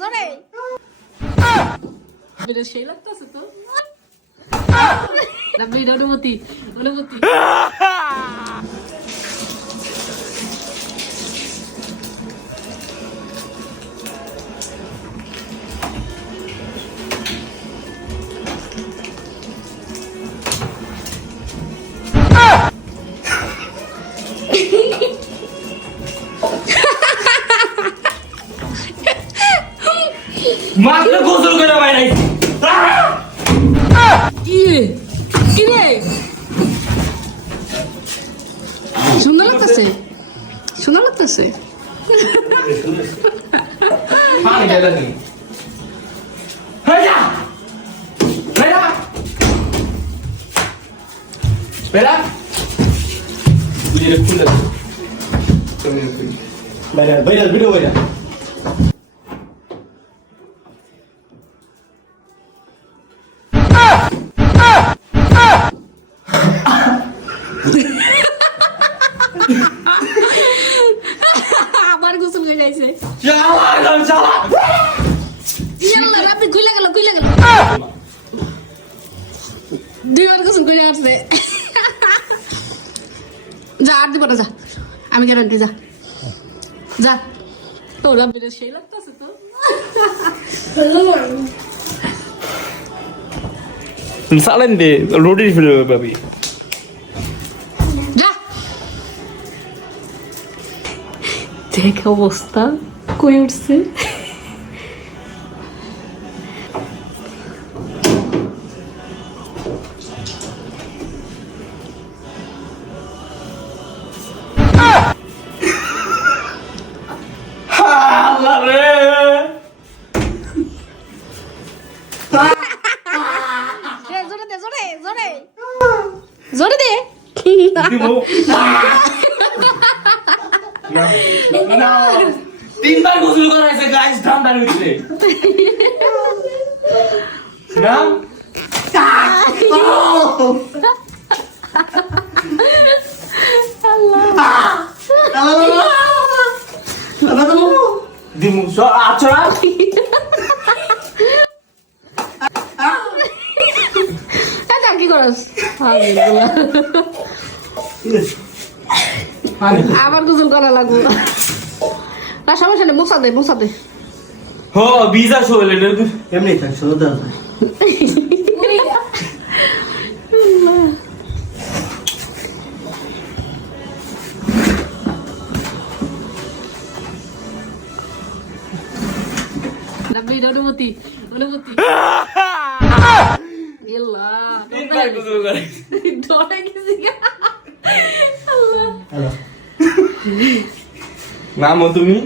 জোরে এটা সেই লাগতেছে তো রাব্বি অনুমতি অনুমতি মাত্র গোসল করে বাইরে কি রে সুন্দর লাগতেছে সুন্দর লাগতেছে পানি দেবে নি হেয়া বেরা বেরা তুই রে খুলে বাইরে বাইরে ভিডিও বাইরে আবার গোসল করে যাইছে চালা ইয়াল্লা রাব্বি খুলে গেল দুইবার গোসল করে আসছে যা আর দিব না যা আমি গ্যারান্টি যা যা তো রাব্বির সেই লাগতেছে তো সালেন দে রোটি ফেলে পাবি যা দেখ অবস্থা কই উঠছে আল্লাহ রে জোরে দে জোরে জোরে জোরে দে না তিনবার গোসল করাইছে গাইস ঠান্ডার ভিতরে না দিমু আছড়া এটা কি করস আবার গোসল করা লাগবে না সমস্যা নেই মশা দে হো ভিজা শোলে এমনি থাক শুনতে হবে রাব্বি অনুমতি ইল্লা তিনবার গোসল করাইছে ডরে গেছি হ্যালো নামো তুমি